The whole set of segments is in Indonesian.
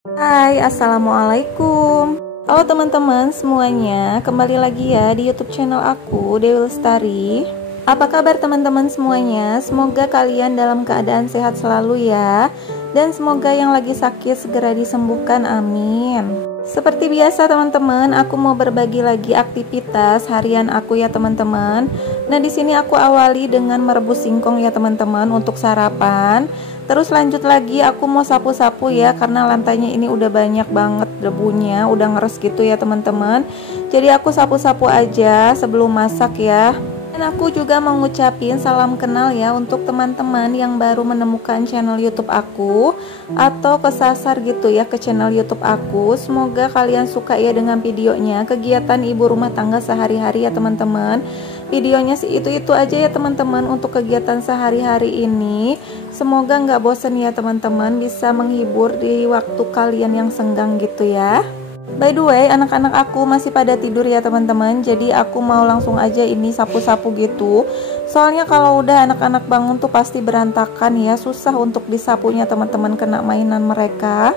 Hai, assalamualaikum. Halo teman-teman semuanya, kembali lagi ya di YouTube channel aku, Dewi Lestari. Apa kabar teman-teman semuanya? Semoga kalian dalam keadaan sehat selalu ya, dan semoga yang lagi sakit segera disembuhkan, amin. Seperti biasa teman-teman, aku mau berbagi lagi aktivitas harian aku ya teman-teman. Nah, di sini aku awali dengan merebus singkong ya teman-teman untuk sarapan. Terus lanjut lagi aku mau sapu-sapu ya, karena lantainya ini udah banyak banget debunya, udah ngeres gitu ya teman-teman. Jadi aku sapu-sapu aja sebelum masak ya. Dan aku juga mau ngucapin salam kenal ya untuk teman-teman yang baru menemukan channel YouTube aku atau kesasar gitu ya ke channel YouTube aku. Semoga kalian suka ya dengan videonya, kegiatan ibu rumah tangga sehari-hari ya teman-teman. Videonya sih itu aja ya teman-teman untuk kegiatan sehari-hari ini. Semoga nggak bosen ya teman-teman, bisa menghibur di waktu kalian yang senggang gitu ya. By the way, anak-anak aku masih pada tidur ya teman-teman. Jadi aku mau langsung aja ini sapu-sapu gitu. Soalnya kalau udah anak-anak bangun tuh pasti berantakan ya, susah untuk disapunya teman-teman, kena mainan mereka.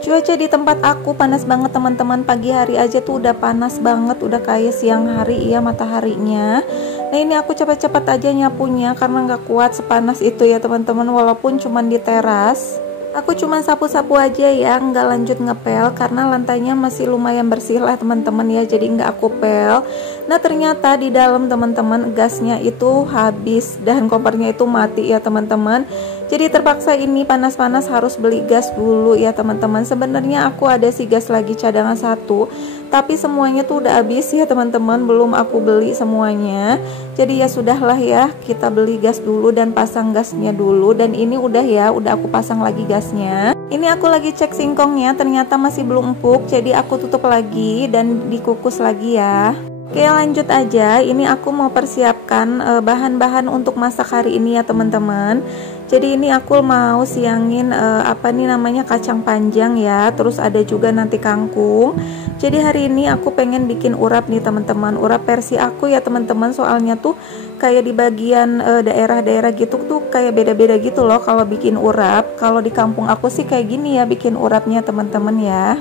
Cuaca di tempat aku panas banget teman-teman, pagi hari aja tuh udah panas banget, udah kayak siang hari ya mataharinya. Nah ini aku cepat-cepat aja nyapunya karena nggak kuat sepanas itu ya teman-teman, walaupun cuman di teras. Aku cuman sapu-sapu aja ya, nggak lanjut ngepel karena lantainya masih lumayan bersih lah teman-teman ya, jadi nggak aku pel. Nah ternyata di dalam teman-teman gasnya itu habis dan kompornya itu mati ya teman-teman. Jadi terpaksa ini panas-panas harus beli gas dulu ya teman-teman. Sebenarnya aku ada sih gas lagi cadangan satu, tapi semuanya tuh udah habis ya teman-teman, belum aku beli semuanya. Jadi ya sudahlah ya, kita beli gas dulu dan pasang gasnya dulu. Dan ini udah ya, udah aku pasang lagi gasnya. Ini aku lagi cek singkongnya, ternyata masih belum empuk, jadi aku tutup lagi dan dikukus lagi ya. Oke lanjut aja, ini aku mau persiapkan bahan-bahan untuk masak hari ini ya teman-teman. Jadi ini aku mau siangin apa nih namanya, kacang panjang ya. Terus ada juga nanti kangkung. Jadi hari ini aku pengen bikin urap nih teman-teman. Urap versi aku ya teman-teman. Soalnya tuh kayak di bagian daerah-daerah gitu tuh kayak beda-beda gitu loh kalau bikin urap. Kalau di kampung aku sih kayak gini ya bikin urapnya teman-teman ya.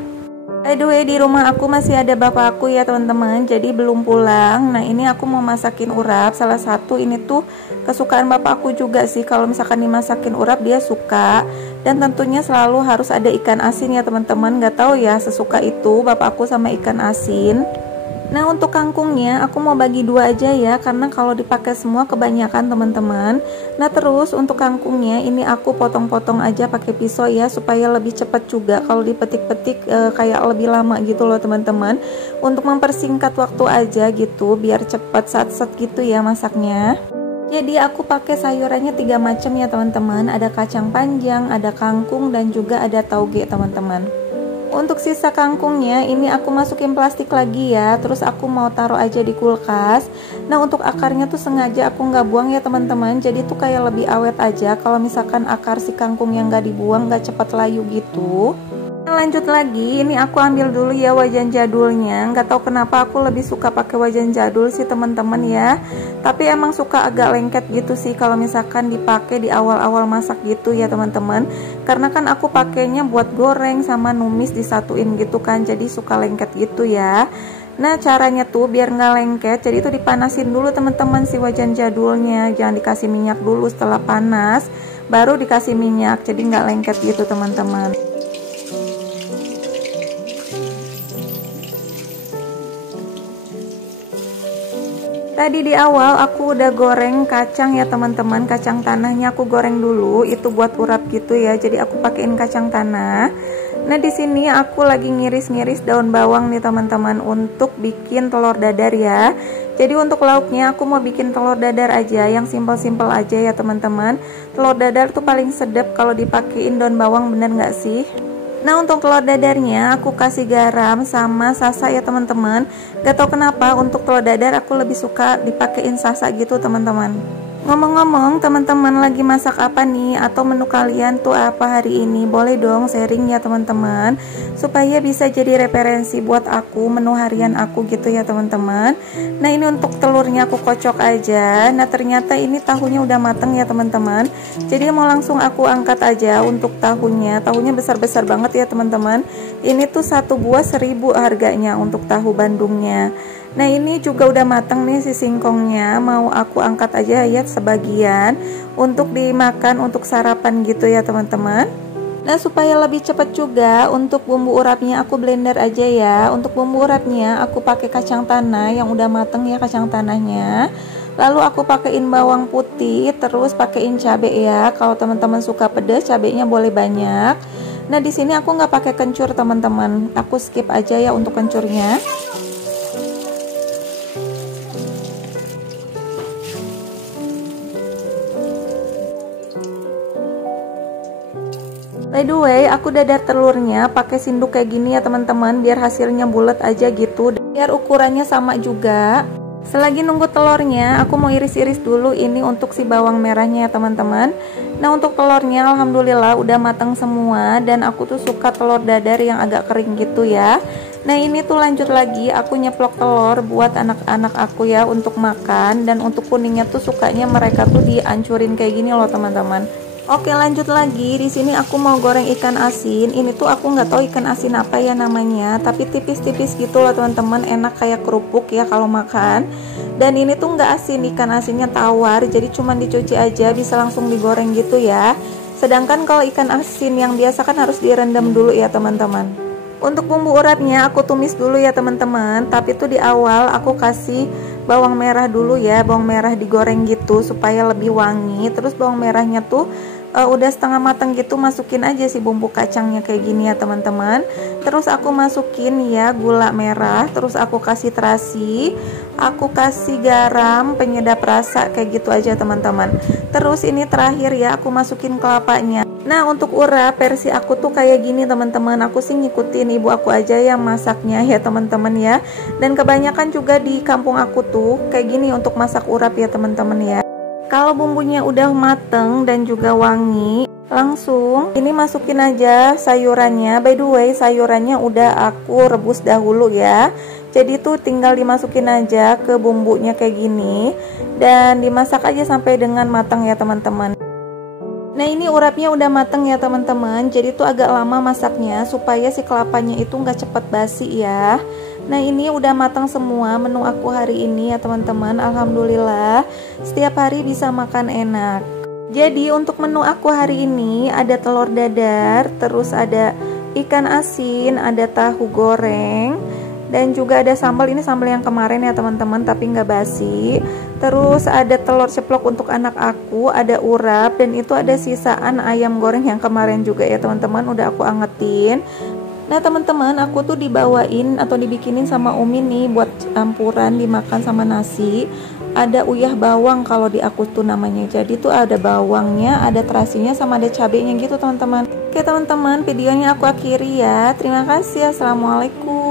By the way, di rumah aku masih ada bapak aku ya teman-teman, jadi belum pulang. Nah ini aku mau masakin urap. Salah satu ini tuh kesukaan bapak aku juga sih, kalau misalkan dimasakin urap dia suka. Dan tentunya selalu harus ada ikan asin ya teman-teman. Gak tahu ya sesuka itu bapak aku sama ikan asin. Nah untuk kangkungnya aku mau bagi dua aja ya, karena kalau dipakai semua kebanyakan teman-teman. Nah terus untuk kangkungnya ini aku potong-potong aja pakai pisau ya, supaya lebih cepat juga. Kalau dipetik-petik kayak lebih lama gitu loh teman-teman. Untuk mempersingkat waktu aja gitu, biar cepat sat-set gitu ya masaknya. Jadi aku pakai sayurannya 3 macam ya teman-teman. Ada kacang panjang, ada kangkung, dan juga ada tauge teman-teman. Untuk sisa kangkungnya ini aku masukin plastik lagi ya, terus aku mau taruh aja di kulkas. Nah untuk akarnya tuh sengaja aku nggak buang ya teman-teman, jadi tuh kayak lebih awet aja. Kalau misalkan akar si kangkung yang nggak dibuang nggak cepat layu gitu. Lanjut lagi, ini aku ambil dulu ya wajan jadulnya. Nggak tahu kenapa aku lebih suka pakai wajan jadul sih teman-teman ya. Tapi emang suka agak lengket gitu sih kalau misalkan dipakai di awal-awal masak gitu ya teman-teman. Karena kan aku pakainya buat goreng sama numis disatuin gitu kan, jadi suka lengket gitu ya. Nah caranya tuh biar nggak lengket, jadi itu dipanasin dulu teman-teman si wajan jadulnya. Jangan dikasih minyak dulu, setelah panas baru dikasih minyak, jadi nggak lengket gitu teman-teman. Tadi di awal aku udah goreng kacang ya teman-teman, kacang tanahnya aku goreng dulu, itu buat urap gitu ya. Jadi aku pakein kacang tanah. Nah di sini aku lagi ngiris-ngiris daun bawang nih teman-teman untuk bikin telur dadar ya. Jadi untuk lauknya aku mau bikin telur dadar aja yang simpel-simpel aja ya teman-teman. Telur dadar tuh paling sedap kalau dipakein daun bawang, bener nggak sih? Nah untuk telur dadarnya aku kasih garam sama sasa ya teman-teman. Gak tau kenapa untuk telur dadar aku lebih suka dipakein sasa gitu teman-teman. Ngomong-ngomong, teman-teman lagi masak apa nih? Atau menu kalian tuh apa hari ini? Boleh dong sharing ya teman-teman, supaya bisa jadi referensi buat aku, menu harian aku gitu ya teman-teman. Nah ini untuk telurnya aku kocok aja. Nah ternyata ini tahunya udah mateng ya teman-teman. Jadi mau langsung aku angkat aja untuk tahunya. Tahunya besar-besar banget ya teman-teman. Ini tuh satu buah 1.000 harganya untuk tahu Bandungnya. Nah ini juga udah mateng nih si singkongnya, mau aku angkat aja ya sebagian untuk dimakan untuk sarapan gitu ya teman-teman. Nah supaya lebih cepat juga untuk bumbu urapnya aku blender aja ya. Untuk bumbu urapnya aku pakai kacang tanah yang udah mateng ya kacang tanahnya. Lalu aku pakaiin bawang putih, terus pakaiin cabai ya. Kalau teman-teman suka pedas, cabainya boleh banyak. Nah di sini aku nggak pakai kencur teman-teman, aku skip aja ya untuk kencurnya. By the way, aku dadar telurnya pakai sinduk kayak gini ya teman-teman, biar hasilnya bulat aja gitu, biar ukurannya sama juga. Selagi nunggu telurnya, aku mau iris-iris dulu ini untuk si bawang merahnya ya teman-teman. Nah untuk telurnya alhamdulillah udah matang semua, dan aku tuh suka telur dadar yang agak kering gitu ya. Nah ini tuh lanjut lagi aku nyeplok telur buat anak-anak aku ya untuk makan, dan untuk kuningnya tuh sukanya mereka tuh dihancurin kayak gini loh teman-teman. Oke lanjut lagi, di sini aku mau goreng ikan asin. Ini tuh aku nggak tahu ikan asin apa ya namanya, tapi tipis-tipis gitu loh teman-teman, enak kayak kerupuk ya kalau makan. Dan ini tuh nggak asin, ikan asinnya tawar, jadi cuman dicuci aja bisa langsung digoreng gitu ya. Sedangkan kalau ikan asin yang biasa kan harus direndam dulu ya teman-teman. Untuk bumbu urapnya aku tumis dulu ya teman-teman, tapi tuh di awal aku kasih bawang merah dulu ya, bawang merah digoreng gitu supaya lebih wangi. Terus bawang merahnya tuh udah setengah matang gitu, masukin aja si bumbu kacangnya kayak gini ya teman-teman. Terus aku masukin ya gula merah, terus aku kasih terasi, aku kasih garam penyedap rasa kayak gitu aja teman-teman. Terus ini terakhir ya aku masukin kelapanya. Nah untuk urap versi aku tuh kayak gini teman-teman, aku sih ngikutin ibu aku aja yang masaknya ya teman-teman ya. Dan kebanyakan juga di kampung aku tuh kayak gini untuk masak urap ya teman-teman ya. Kalau bumbunya udah mateng dan juga wangi, langsung ini masukin aja sayurannya. By the way sayurannya udah aku rebus dahulu ya, jadi tuh tinggal dimasukin aja ke bumbunya kayak gini, dan dimasak aja sampai dengan matang ya teman-teman. Nah ini urapnya udah mateng ya teman-teman, jadi tuh agak lama masaknya supaya si kelapanya itu nggak cepet basi ya. Nah ini udah matang semua menu aku hari ini ya teman-teman. Alhamdulillah setiap hari bisa makan enak. Jadi untuk menu aku hari ini ada telur dadar, terus ada ikan asin, ada tahu goreng, dan juga ada sambal. Ini sambal yang kemarin ya teman-teman, tapi nggak basi. Terus ada telur ceplok untuk anak aku, ada urap, dan itu ada sisaan ayam goreng yang kemarin juga ya teman-teman, udah aku angetin. Nah teman-teman, aku tuh dibawain atau dibikinin sama Umi nih buat campuran dimakan sama nasi. Ada uyah bawang kalau di aku tuh namanya. Jadi tuh ada bawangnya, ada terasinya, sama ada cabenya gitu teman-teman. Oke teman-teman, videonya aku akhiri ya. Terima kasih. Assalamualaikum.